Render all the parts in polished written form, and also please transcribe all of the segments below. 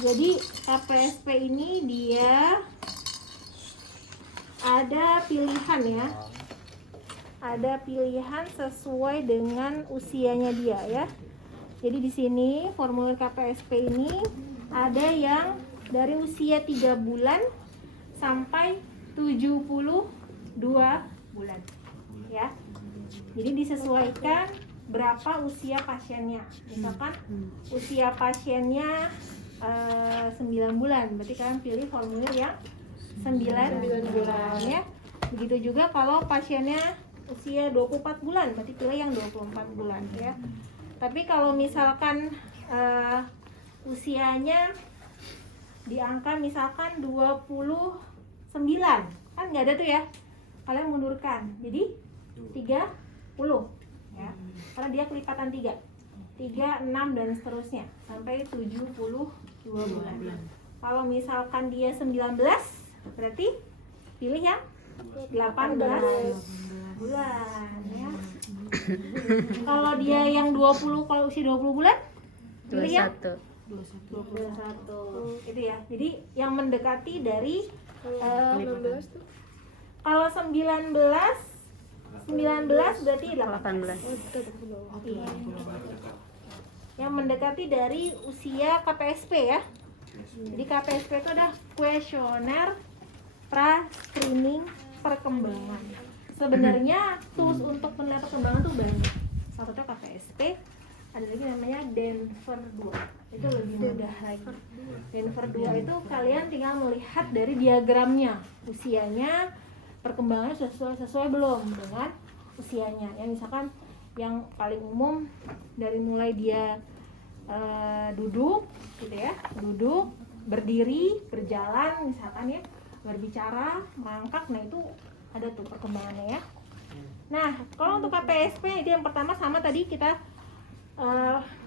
Jadi KPSP ini dia ada pilihan ya. Ada pilihan sesuai dengan usianya dia ya. Jadi di sini formulir KPSP ini ada yang dari usia 3 bulan sampai 72 bulan ya. Jadi disesuaikan berapa usia pasiennya. Misalkan usia pasiennya 9 bulan, berarti kalian pilih formulir yang 9 bulan ya. Begitu juga kalau pasiennya usia 24 bulan, berarti pilih yang 24 bulan ya. Tapi kalau misalkan usianya di angka misalkan 29, kan nggak ada tuh ya, kalian mundurkan jadi 30 ya, karena dia kelipatan 3, 6 dan seterusnya sampai 72 bulan. Kalau misalkan dia 19, berarti pilih yang 18 bulan ya. Kalau dia yang 20, kalau usia 20 bulan pilih yang 21. Itu ya. Jadi yang mendekati dari kalau 19 berarti 18. Iya. Yang mendekati dari usia KPSP ya. Jadi KPSP itu ada kuesioner pra-screening perkembangan. Sebenarnya tools untuk penilaian perkembangan tuh banyak. Salah satunya KPSP, ada lagi namanya Denver 2. Itu lebih mudah lagi. Denver 2 itu kalian tinggal melihat dari diagramnya, usianya, perkembangannya sesuai belum dengan usianya. Ya misalkan yang paling umum dari mulai dia duduk gitu ya, duduk, berdiri, berjalan misalkan ya, berbicara, merangkak, nah itu ada tuh perkembangannya ya. Nah kalau untuk KPSP itu yang pertama sama tadi kita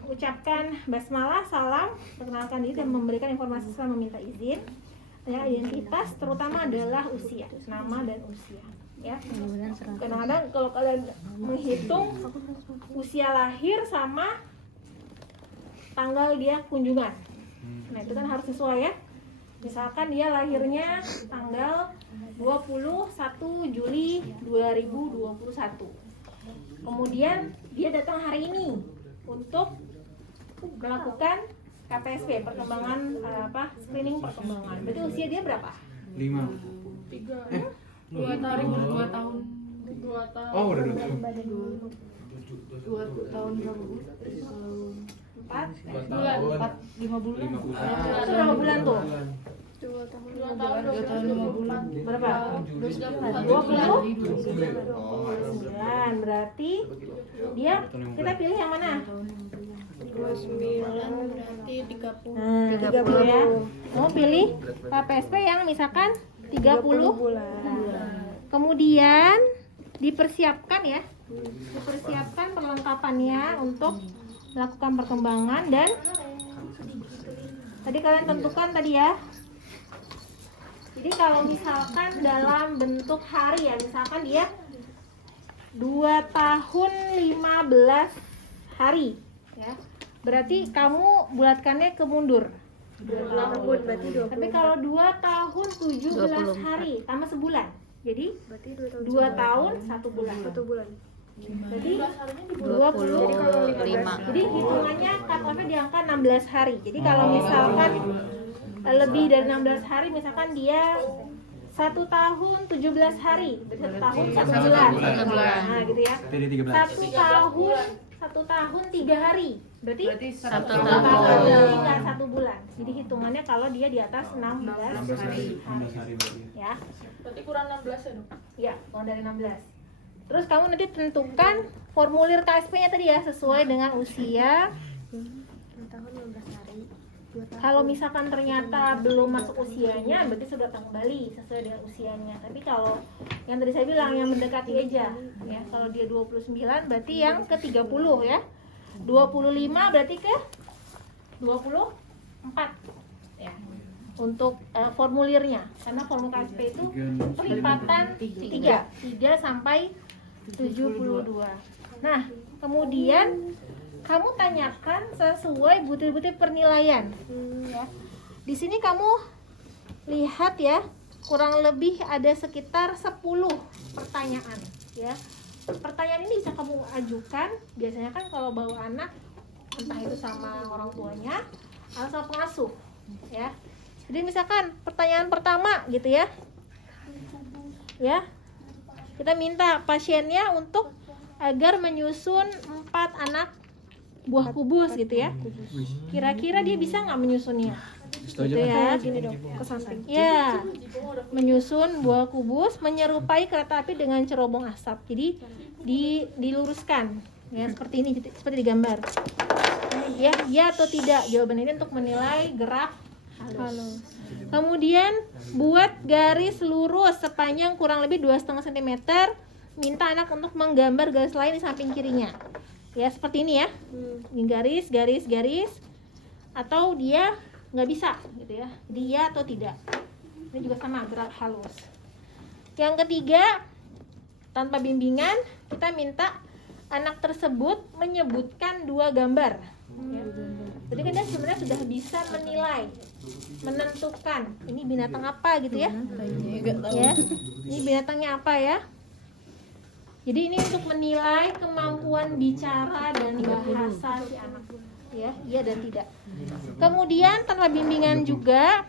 ucapkan basmalah, salam, perkenalkan diri dan memberikan informasi setelah meminta izin. Ya, identitas terutama adalah usia, nama dan usia ya. Kadang-kadang kalau kalian menghitung usia lahir sama tanggal dia kunjungan, nah itu kan harus sesuai ya. Misalkan dia lahirnya tanggal 21 Juli 2021, kemudian dia datang hari ini untuk melakukan KPSP, perkembangan screening perkembangan. Berarti usia dia berapa? 2 tahun. Oh, udah 2 tahun. 2 tahun berapa bulan? 5 bulan. Itu berapa bulan tuh? 2 tahun 5 bulan. Berapa? 29. Berarti dia, kita pilih yang mana? 29 berarti 30. 30 ya. Mau pilih KPSP yang misalkan 30 bulan. Kemudian dipersiapkan ya. Dipersiapkan perlengkapannya untuk melakukan perkembangan, dan tadi kalian tentukan tadi ya. Jadi kalau misalkan dalam bentuk hari ya, misalkan dia 2 tahun 15 hari ya, berarti kamu bulatkannya ke mundur. 2 tahun berarti 20. Tapi kalau 2 tahun 17 hari tambah sebulan, jadi 2 tahun 1 bulan. Jadi 20. Jadi hitungannya cut off-nya di angka 16 hari. Jadi kalau misalkan lebih dari 16 hari, misalkan dia 1 tahun 17 hari, 1 tahun 1 bulan. Nah gitu ya. 1 tahun 3 hari, berarti 1 tahun tinggal 1 bulan. Jadi hitungannya kalau dia di atas 16 hari. Ya. Berarti kurang 16 ya, Dok? Ya, kurang dari 16. Terus kamu nanti tentukan formulir KSP-nya tadi ya, sesuai dengan usia. Kalau misalkan ternyata belum masuk usianya, berarti sudah kembali sesuai dengan usianya. Tapi kalau yang tadi saya bilang yang mendekati aja ya, kalau dia 29 berarti yang ke 30 ya. 25 berarti ke 24 ya. Untuk formulirnya, karena formulir KSP itu pelipatan 3 sampai 72. Nah, kemudian kamu tanyakan sesuai butir-butir penilaian ya. Di sini kamu lihat ya, kurang lebih ada sekitar 10 pertanyaan ya. Pertanyaan ini bisa kamu ajukan biasanya kan kalau bawa anak, entah itu sama orang tuanya atau sama pengasuh ya. Jadi misalkan pertanyaan pertama gitu ya, kita minta pasiennya untuk agar menyusun 4 anak buah kubus gitu ya. Kira-kira dia bisa nggak menyusunnya? Gitu ya. Gini dong, ke samping. Ya, menyusun buah kubus menyerupai kereta api dengan cerobong asap. Jadi diluruskan ya, seperti ini, seperti digambar. Ya atau tidak? Jawaban ini untuk menilai gerak halus. Kemudian buat garis lurus sepanjang kurang lebih 2,5 cm. Minta anak untuk menggambar garis lain di samping kirinya. Ya, seperti ini ya. Ini garis. Atau dia nggak bisa gitu ya. Dia atau tidak. Ini juga sama, gerak halus. Yang ketiga, tanpa bimbingan, kita minta anak tersebut menyebutkan 2 gambar. Ya. Jadi kan dia sebenarnya sudah bisa menilai, menentukan ini binatang apa gitu ya. Ya. Ini binatangnya apa ya? Jadi ini untuk menilai kemampuan bicara dan bahasa si anak, ya, iya dan tidak. Kemudian tanpa bimbingan juga,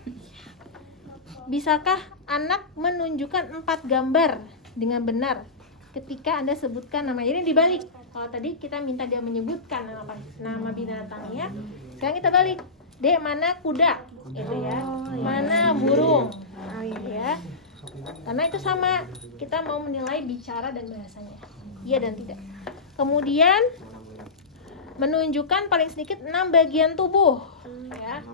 bisakah anak menunjukkan 4 gambar dengan benar ketika Anda sebutkan namanya? Ini dibalik. Kalau tadi kita minta dia menyebutkan nama binatangnya, sekarang kita balik. Dek, mana kuda? Gitu ya. Mana burung? Ya. Karena itu sama, kita mau menilai bicara dan bahasanya, iya dan tidak. Kemudian menunjukkan paling sedikit 6 bagian tubuh ya.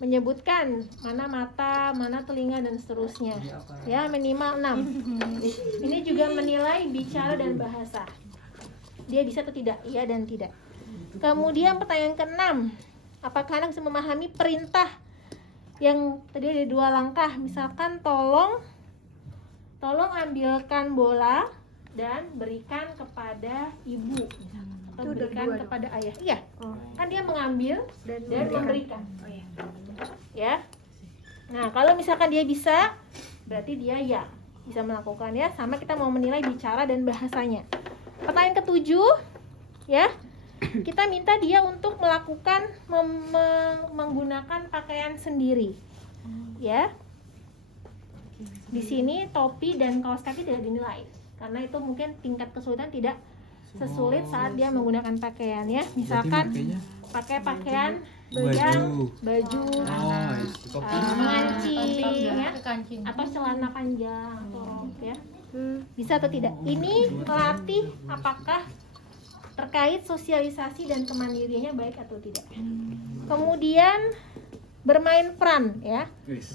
Menyebutkan mana mata, mana telinga dan seterusnya ya, minimal 6. Ini juga menilai bicara dan bahasa, dia bisa atau tidak, iya dan tidak. Kemudian pertanyaan ke-6, apakah anak bisa memahami perintah yang tadi ada 2 langkah, misalkan tolong ambilkan bola dan berikan kepada ibu, atau berikan kepada ayah. Iya, kan dia mengambil dan memberikan. Ya. Nah, kalau misalkan dia bisa, berarti dia ya bisa melakukan ya. Sama kita mau menilai bicara dan bahasanya. Pertanyaan ke-7 ya. Kita minta dia untuk melakukan menggunakan pakaian sendiri. Ya. Di sini topi dan kaos kaki tidak dinilai karena itu mungkin tingkat kesulitan tidak sesulit saat dia menggunakan pakaian ya. Misalkan pakai pakaian yang baju, mancing ya, atau celana panjang atau rok ya. Bisa atau tidak? Ini melatih apakah terkait sosialisasi dan kemandiriannya baik atau tidak. Kemudian bermain peran ya.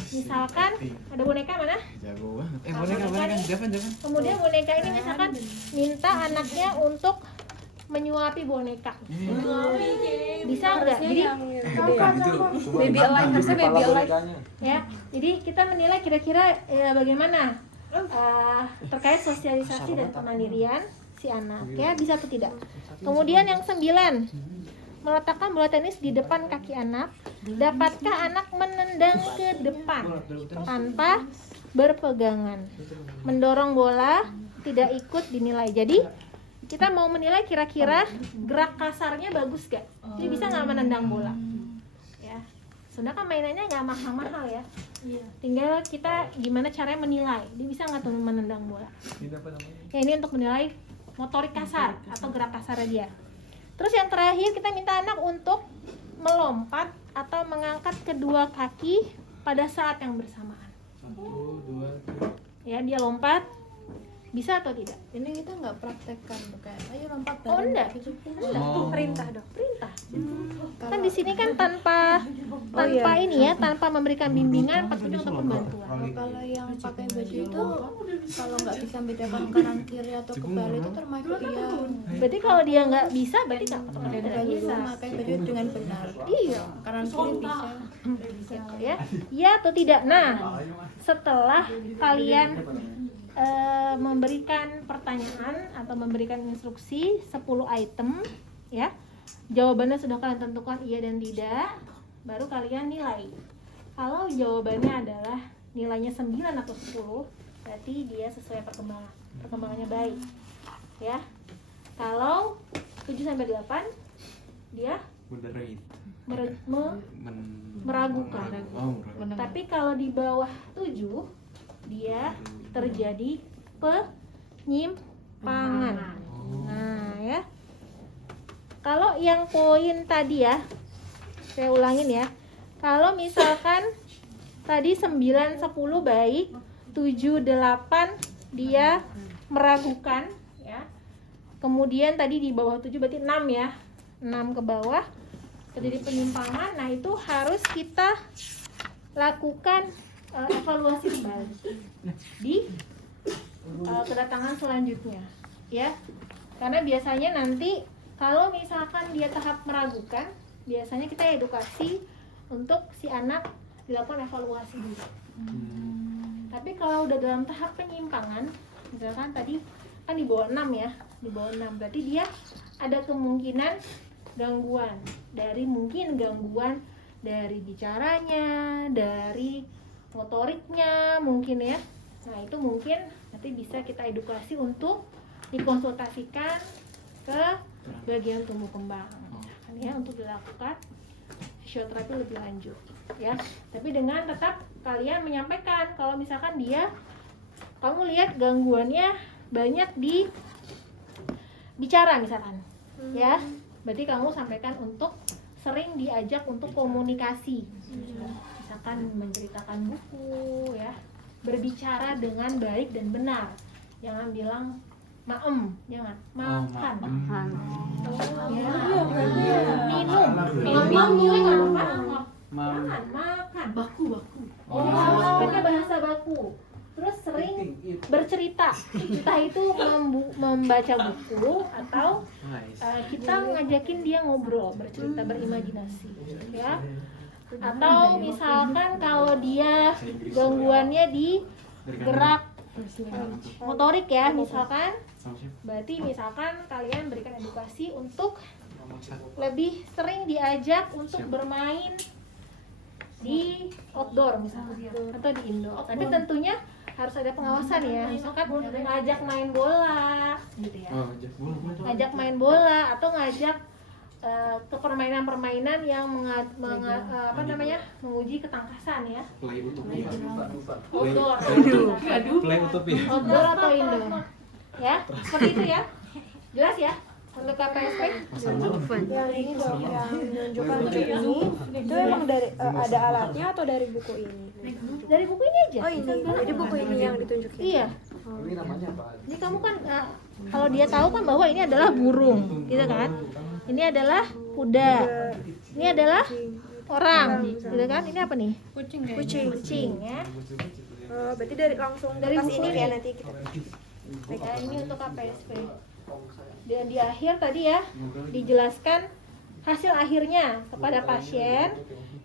Misalkan ada boneka mana? Jago banget. Boneka. Jangan. Kemudian boneka ini misalkan minta anaknya untuk menyuapi boneka. Bisa enggak? Jadi Baby alive, harusnya baby alive. ya. Jadi kita menilai kira-kira bagaimana terkait sosialisasi dan kemandirian si anak ya, bisa atau tidak. Kemudian yang 9, meletakkan bola tenis di depan kaki anak. Dapatkah anak menendang ke depan tanpa berpegangan? Mendorong bola tidak ikut dinilai. Jadi kita mau menilai kira-kira gerak kasarnya bagus gak? Jadi bisa nggak menendang bola? Ya, sebenarnya kan mainannya nggak mahal-mahal ya. Tinggal kita gimana caranya menilai. Dia bisa nggak tuh menendang bola? Ya, ini untuk menilai motorik kasar atau gerak kasar dia. Terus yang terakhir kita minta anak untuk melompat atau mengangkat kedua kaki pada saat yang bersamaan. 1, 2, 3. Ya, dia lompat. Bisa atau tidak? Ini kita nggak praktekkan tuh kayak ayo lompat Oh, enggak. gitu. Perintah dong. Perintah. Kan di sini kan tanpa ini ya, tanpa memberikan bimbingan, pastinya untuk pembantuan. Kalau yang pakai baju itu kalau nggak bisa bedakan kanan kiri atau kebalik itu termasuk iya. Berarti kalau dia nggak bisa, berarti nggak bisa. Pakai baju dengan benar. Iya. Kanan kiri bisa. Ya, iya atau tidak? Nah, setelah kalian memberikan pertanyaan atau memberikan instruksi 10 item ya, jawabannya sudah kalian tentukan iya dan tidak, baru kalian nilai. Kalau jawabannya adalah nilainya 9 atau 10, berarti dia sesuai perkembangannya baik. Ya. Kalau 7 sampai 8 dia Moderate. meragukan. Oh, Tapi kalau di bawah 7 dia terjadi penyimpangan. Nah, ya. Kalau yang poin tadi ya, saya ulangin ya. Kalau misalkan tadi 9 10 baik, 7 8 dia meragukan ya. Kemudian tadi di bawah 7 berarti 6 ya. 6 ke bawah terjadi penyimpangan. Nah, itu harus kita lakukan evaluasi kembali di kedatangan selanjutnya ya. Karena biasanya nanti kalau misalkan dia tahap meragukan, biasanya kita edukasi untuk si anak dilakukan evaluasi dulu. Tapi kalau udah dalam tahap penyimpangan, misalkan tadi kan di bawah 6 ya, di bawah 6 berarti dia ada kemungkinan gangguan dari bicaranya, dari motoriknya mungkin ya. Nah, itu mungkin nanti bisa kita edukasi untuk dikonsultasikan ke bagian tumbuh kembang ya, untuk dilakukan fisioterapi lebih lanjut ya. Tapi dengan tetap kalian menyampaikan kalau misalkan kamu lihat gangguannya banyak di bicara misalkan ya, berarti kamu sampaikan untuk sering diajak untuk komunikasi, misalkan menceritakan buku ya, berbicara dengan baik dan benar, jangan bilang maem, jangan makan, ya. Minum jangan makan, baku, pakai bahasa baku. Terus sering bercerita, entah itu membaca buku atau kita ngajakin dia ngobrol, bercerita, berimajinasi ya. Atau misalkan kalau dia gangguannya di gerak motorik ya misalkan, berarti misalkan kalian berikan edukasi untuk lebih sering diajak untuk bermain di outdoor misalkan atau di indoor. Tapi tentunya harus ada pengawasan ya, misalkan ngajak main bola gitu ya, ngajak main bola atau ngajak ke permainan-permainan yang menguji ketangkasan ya, outdoor atau indoor ya, seperti itu ya. Jelas ya untuk KPSP? Yang ini dong, yang menunjukkan ini itu emang dari ada alatnya atau dari buku ini? Dari buku ini aja. Oh ini, jadi buku ini yang ditunjukin? Iya. Jadi kamu kan kalau dia tahu kan bahwa ini adalah burung, gitu kan? Ini adalah kuda. Ini adalah orang, gitu kan? Ini apa nih? Kucing ya. Berarti langsung dari buku ini ini. ya nanti kita. Ya, ini untuk KPSP. Dan di akhir tadi ya dijelaskan hasil akhirnya kepada pasien,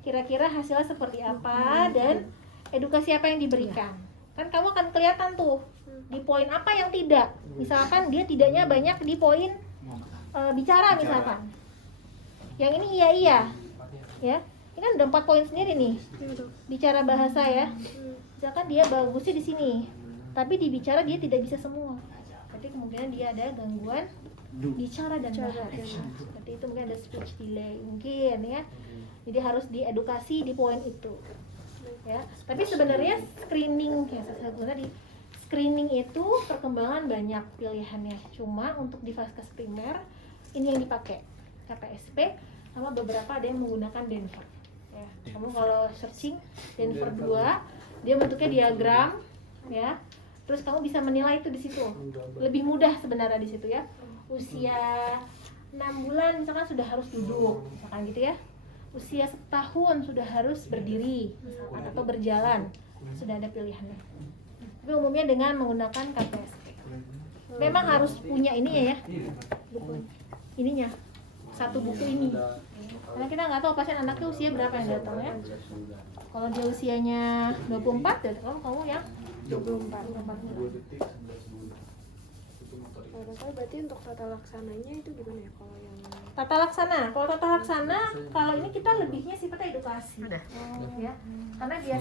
kira-kira hasilnya seperti apa dan edukasi apa yang diberikan. Kan kamu akan kelihatan tuh di poin apa yang tidak. Misalkan dia tidaknya banyak di poin bicara misalkan. Yang ini iya ya. Ini kan ada 4 poin sendiri nih. Bicara bahasa ya. Misalkan dia bagusnya di sini, tapi di bicara dia tidak bisa semua. Berarti kemungkinan dia ada gangguan bicara dan bahasa. Seperti itu, mungkin ada speech delay mungkin ya. Jadi harus diedukasi di poin itu. Ya. Tapi sebenarnya screening ya, saya tadi screening itu perkembangan banyak pilihannya. Cuma untuk di vaskes primer ini yang dipakai KPSP, sama beberapa ada yang menggunakan Denver. Ya. Kamu kalau searching Denver 2, dia bentuknya diagram ya. Terus kamu bisa menilai itu di situ. Lebih mudah sebenarnya di situ ya. Usia 6 bulan misalkan sudah harus duduk, misalkan gitu ya. Usia setahun sudah harus berdiri misalkan, atau berjalan. Sudah ada pilihannya. Tapi umumnya dengan menggunakan KPSP. Memang harus punya ininya ya. Buku ininya. Satu buku ini. Karena kita nggak tahu pasien anaknya usia berapa yang datang ya. Kalau dia usianya 24, dan kamu yang 24. Berarti untuk tata laksananya itu gimana ya kalau yang Tata laksana. Kalau tata laksana, kalau ini kita lebihnya sifatnya edukasi. Ya. Karena biasa